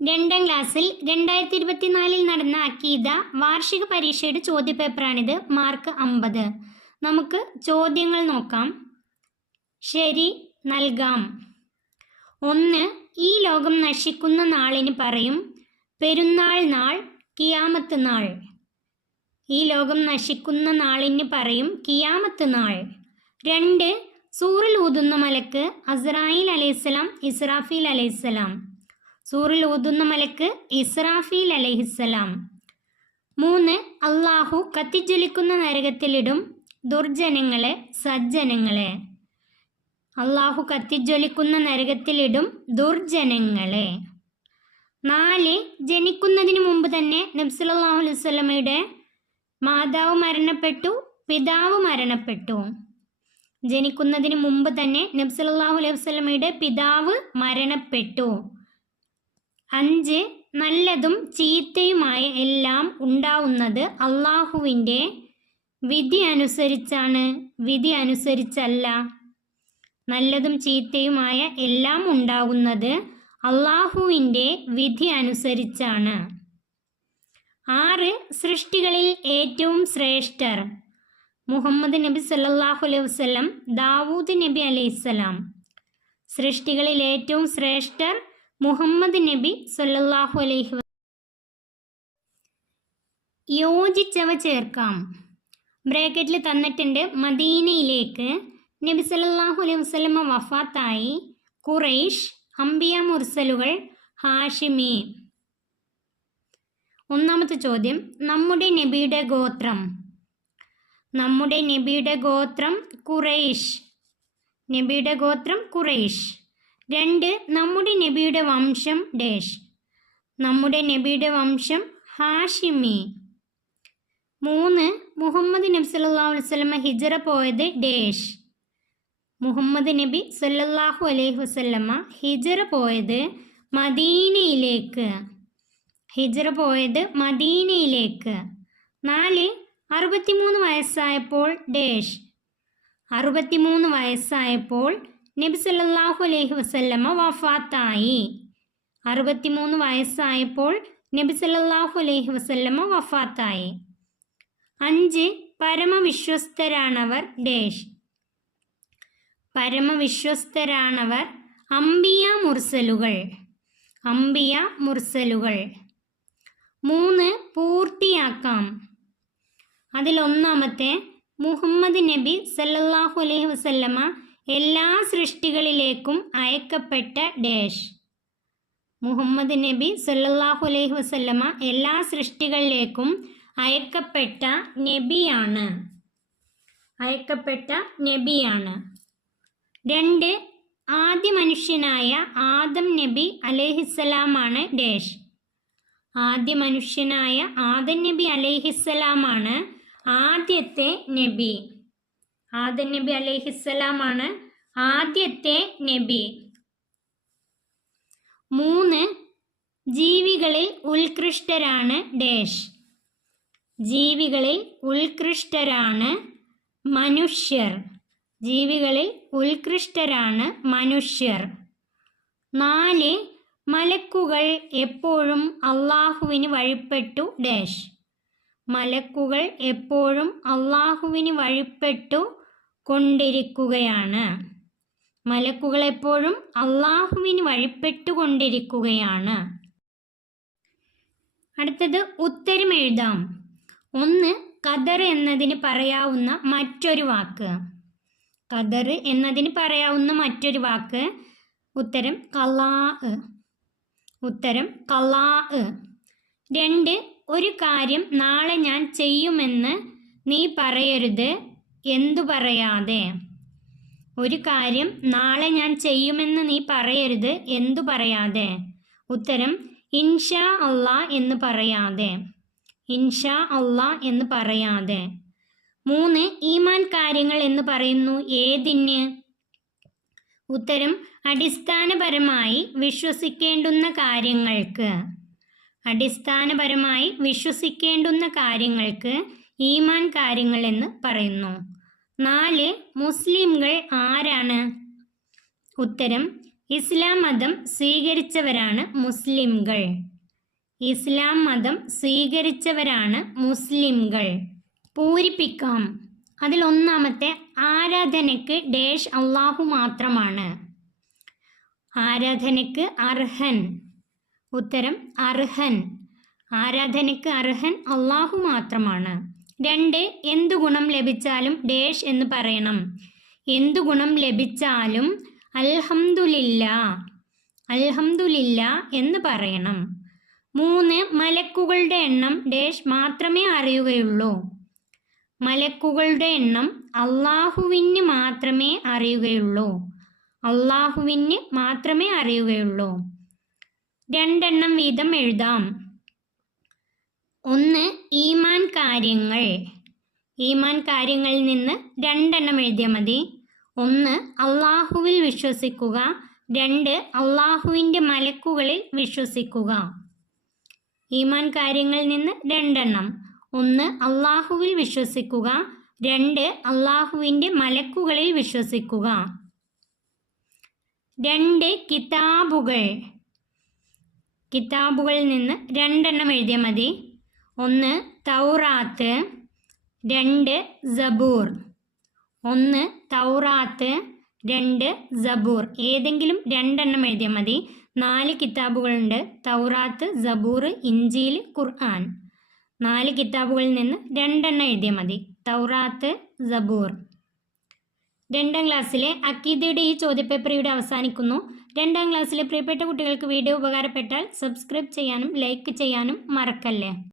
2ാം ക്ലാസ്സിൽ 2024 നടന്ന അക്കീദ വാർഷിക പരീക്ഷയുടെ ചോദ്യപേപ്പറാണിത്. മാർക്ക് 50. നമുക്ക് ചോദ്യങ്ങൾ നോക്കാം. ശരി, നൽകാം. 1. ഈ ലോകം നശിക്കുന്ന നാളിന് പറയും പെരുന്നാൾ നാൾ, കിയാമത്ത് നാൾ. ഈ ലോകം നശിക്കുന്ന നാളിന് പറയും കിയാമത്ത് നാൾ. 2. സൂറിൽ ഊതുന്ന മലക്ക് അസ്രായിൽ അലൈഹിസ്സലാം, ഇസ്രാഫീൽ അലൈഹിസ്സലാം. സൂറിൽ ഊതുന്ന മലക്ക് ഇസ്രാഫീൽ അലൈഹിസ്സലാം. 3. അള്ളാഹു കത്തിജ്വലിക്കുന്ന നരകത്തിലിടും ദുർജനങ്ങളെ, സജ്ജനങ്ങളെ. അള്ളാഹു കത്തിജ്വലിക്കുന്ന നരകത്തിലിടും ദുർജനങ്ങളെ. 4. ജനിക്കുന്നതിന് മുമ്പ് തന്നെ നബി സല്ലല്ലാഹു അലൈഹി വസല്ലമയുടെ മാതാവ് മരണപ്പെട്ടു, പിതാവ് മരണപ്പെട്ടു. ജനിക്കുന്നതിന് മുമ്പ് തന്നെ നബി സല്ലല്ലാഹു അലൈഹി വസല്ലമയുടെ പിതാവ് മരണപ്പെട്ടു. 5. നല്ലതും ചീത്തയുമായ എല്ലാം ഉണ്ടാവുന്നത് അള്ളാഹുവിൻ്റെ വിധി അനുസരിച്ചാണ്, വിധി അനുസരിച്ചല്ല. നല്ലതും ചീത്തയുമായ എല്ലാം ഉണ്ടാവുന്നത് അള്ളാഹുവിൻ്റെ വിധി അനുസരിച്ചാണ്. 6. സൃഷ്ടികളിൽ ഏറ്റവും ശ്രേഷ്ഠർ മുഹമ്മദ് നബി സല്ലല്ലാഹു അലൈഹി വസല്ലം, ദാവൂദ് നബി അലൈഹിസ്സലാം. സൃഷ്ടികളിൽ ഏറ്റവും ശ്രേഷ്ഠർ മുഹമ്മദ് നബി സല്ലല്ലാഹു അലൈഹി വസല്ലം. യോജിച്ചവ ചേർക്കാം. ബ്രാക്കറ്റിൽ തന്നിട്ടുണ്ട്. മദീനയിലേക്ക് നബി സല്ലല്ലാഹു അലൈഹി വസല്ലമ വഫാത്തായി. ഖുറൈഷ്, അംബിയ മുർസലുകൾ, ഹാഷിമി. 1ാമത്തെ ചോദ്യം, നമ്മുടെ നബിയുടെ ഗോത്രം. നമ്മുടെ നബിയുടെ ഗോത്രം ഖുറൈഷ്. നബിയുടെ ഗോത്രം ഖുറൈഷ്. 2. നമ്മുടെ നബിയുടെ വംശം ഡേഷ്. നമ്മുടെ നബിയുടെ വംശം ഹാഷിമി. 3. മുഹമ്മദ് നബി സല്ലല്ലാഹു അലൈഹി വസല്ലമ ഹിജ്റ പോയത് ഡേഷ്. മുഹമ്മദ് നബി സല്ലല്ലാഹു അലൈഹി വസല്ലമ ഹിജ്റ പോയത് മദീനയിലേക്ക്. ഹിജ്റ പോയത് മദീനയിലേക്ക്. 4. 63 വയസ്സായപ്പോൾ ഡേഷ്. 63 വയസ്സായപ്പോൾ നബി സല്ലല്ലാഹു അലൈഹി വസല്ലമ വഫാത്തായി. 63 വയസ്സായപ്പോൾ നബി സല്ലല്ലാഹു അലൈഹി വസല്ലമ വഫാത്തായി. 5. പരമവിശ്വസ്തരാണവർ ഡേഷ്. പരമവിശ്വസ്തരാണവർ അംബിയ മുർസലുകൾ. അംബിയ മുർസലുകൾ. 3. പൂർത്തിയാക്കാം. അതിൽ 1ാമത്തെ, മുഹമ്മദ് നബി സല്ലല്ലാഹു അലൈഹി വസല്ലമ എല്ലാ സൃഷ്ടികളിലേക്കും അയക്കപ്പെട്ട ഡേഷ്. മുഹമ്മദ് നബി സല്ലല്ലാഹു അലൈഹി വസല്ലമ എല്ലാ സൃഷ്ടികളിലേക്കും അയക്കപ്പെട്ട നബിയാണ്. അയക്കപ്പെട്ട നബിയാണ്. 2. ആദ്യ മനുഷ്യനായ ആദം നബി അലൈഹിസ്സലാമാണ് ഡേഷ്. ആദ്യ മനുഷ്യനായ ആദം നബി അലൈഹിസ്സലാമാണ് ആദ്യത്തെ നബി. ആദം നബി അലൈഹിസ്സലാമാണ് ആദ്യത്തെ നബി. 3. ജീവികളിൽ ഉത്കൃഷ്ടരാണ് ഡേഷ്. ജീവികളിൽ ഉത്കൃഷ്ടരാണ് മനുഷ്യർ. ജീവികളിൽ ഉത്കൃഷ്ടരാണ് മനുഷ്യർ. 4. മലക്കുകൾ എപ്പോഴും അള്ളാഹുവിന് വഴിപ്പെട്ടു ഡേഷ്. മലക്കുകൾ എപ്പോഴും അള്ളാഹുവിന് വഴിപ്പെട്ടു കൊണ്ടിരിക്കുകയാണ്. മലക്കുകൾ എപ്പോഴും അള്ളാഹുവിന് വഴിപ്പെട്ടുകൊണ്ടിരിക്കുകയാണ്. അടുത്തത് ഉത്തരം എഴുതാം. 1. ഖദർ എന്നതിന് പറയാവുന്ന മറ്റൊരു വാക്ക്. ഖദർ എന്നതിന് പറയാവുന്ന മറ്റൊരു വാക്ക്. ഉത്തരം ഖലാ. ഉത്തരം ഖലാ. 2. ഒരു കാര്യം നാളെ ഞാൻ ചെയ്യുമെന്ന് നീ പറയരുത്, എന്തു പറയാതെ. ഒരു കാര്യം നാളെ ഞാൻ ചെയ്യുമെന്ന് നീ പറയരുത്, എന്തു പറയാതെ. ഉത്തരം ഇൻഷാ അള്ളാ എന്ന് പറയാതെ. ഇൻഷാ അള്ളാ എന്ന് പറയാതെ. 3. ഈമാൻ കാര്യങ്ങൾ എന്ന് പറയുന്നു ഏതിന്? ഉത്തരം അടിസ്ഥാനപരമായി വിശ്വസിക്കേണ്ടുന്ന കാര്യങ്ങൾക്ക്. അടിസ്ഥാനപരമായി വിശ്വസിക്കേണ്ടുന്ന കാര്യങ്ങൾക്ക് ഈമാൻ കാര്യങ്ങൾ എന്ന് പറയുന്നു. 4. മുസ്ലിംകൾ ആരാണ്? ഉത്തരം ഇസ്ലാം മതം സ്വീകരിച്ചവരാണ് മുസ്ലിംകൾ. ഇസ്ലാം മതം സ്വീകരിച്ചവരാണ് മുസ്ലിംകൾ. പൂരിപ്പിക്കാം. അതിൽ ഒന്നാമത്തെ, ആരാധനയ്ക്ക് ഡേഷ് അള്ളാഹു മാത്രമാണ്. ആരാധനയ്ക്ക് അർഹൻ. ഉത്തരം അർഹൻ. ആരാധനയ്ക്ക് അർഹൻ അള്ളാഹു മാത്രമാണ്. 2, എന്തു ഗുണം ലഭിച്ചാലും ഡേഷ് എന്ന് പറയണം. എന്തു ഗുണം ലഭിച്ചാലും അൽഹംദുലില്ലാ, അൽഹംദുലില്ലാ എന്ന് പറയണം. 3, മലക്കുകളുടെ എണ്ണം ഡേഷ് മാത്രമേ അറിയുകയുള്ളൂ. മലക്കുകളുടെ എണ്ണം അള്ളാഹുവിന് മാത്രമേ അറിയുകയുള്ളൂ. അള്ളാഹുവിന് മാത്രമേ അറിയുകയുള്ളൂ. 2 എണ്ണം വീതം എഴുതാം. 1, ഈമാൻ കാര്യങ്ങൾ. ഈമാൻ കാര്യങ്ങളിൽ നിന്ന് 2 എണ്ണം എഴുതിയാൽ മതി. 1, അള്ളാഹുവിൽ വിശ്വസിക്കുക. 2, അള്ളാഹുവിൻ്റെ മലക്കുകളിൽ വിശ്വസിക്കുക. ഈമാൻ കാര്യങ്ങളിൽ നിന്ന് 2 എണ്ണം. 1, അള്ളാഹുവിൽ വിശ്വസിക്കുക. 2, അള്ളാഹുവിൻ്റെ മലക്കുകളിൽ വിശ്വസിക്കുക. 2, കിതാബുകൾ. കിതാബുകളിൽ നിന്ന് 2 എണ്ണം എഴുതിയാൽ മതി. 1, തൗറാത്ത്. 2, സബൂർ. 1, തൗറാത്ത്. 2, സബൂർ. ഏതെങ്കിലും 2 എണ്ണം എഴുതിയാൽ മതി. 4 കിതാബുകളുണ്ട്. തൗറാത്ത്, സബൂർ, ഇഞ്ചീൽ, ഖുർആൻ. 4 കിതാബുകളിൽ നിന്ന് 2 എണ്ണം എഴുതിയാൽ മതി. തൗറാത്ത്, സബൂർ. 2ാം ക്ലാസ്സിലെ അക്കീദയുടെ ഈ ചോദ്യപേപ്പർ ഇവിടെ അവസാനിക്കുന്നു. 2ാം ക്ലാസ്സിലെ പ്രിയപ്പെട്ട കുട്ടികൾക്ക് വീഡിയോ ഉപകാരപ്പെട്ടാൽ സബ്സ്ക്രൈബ് ചെയ്യാനും ലൈക്ക് ചെയ്യാനും മറക്കല്ലേ.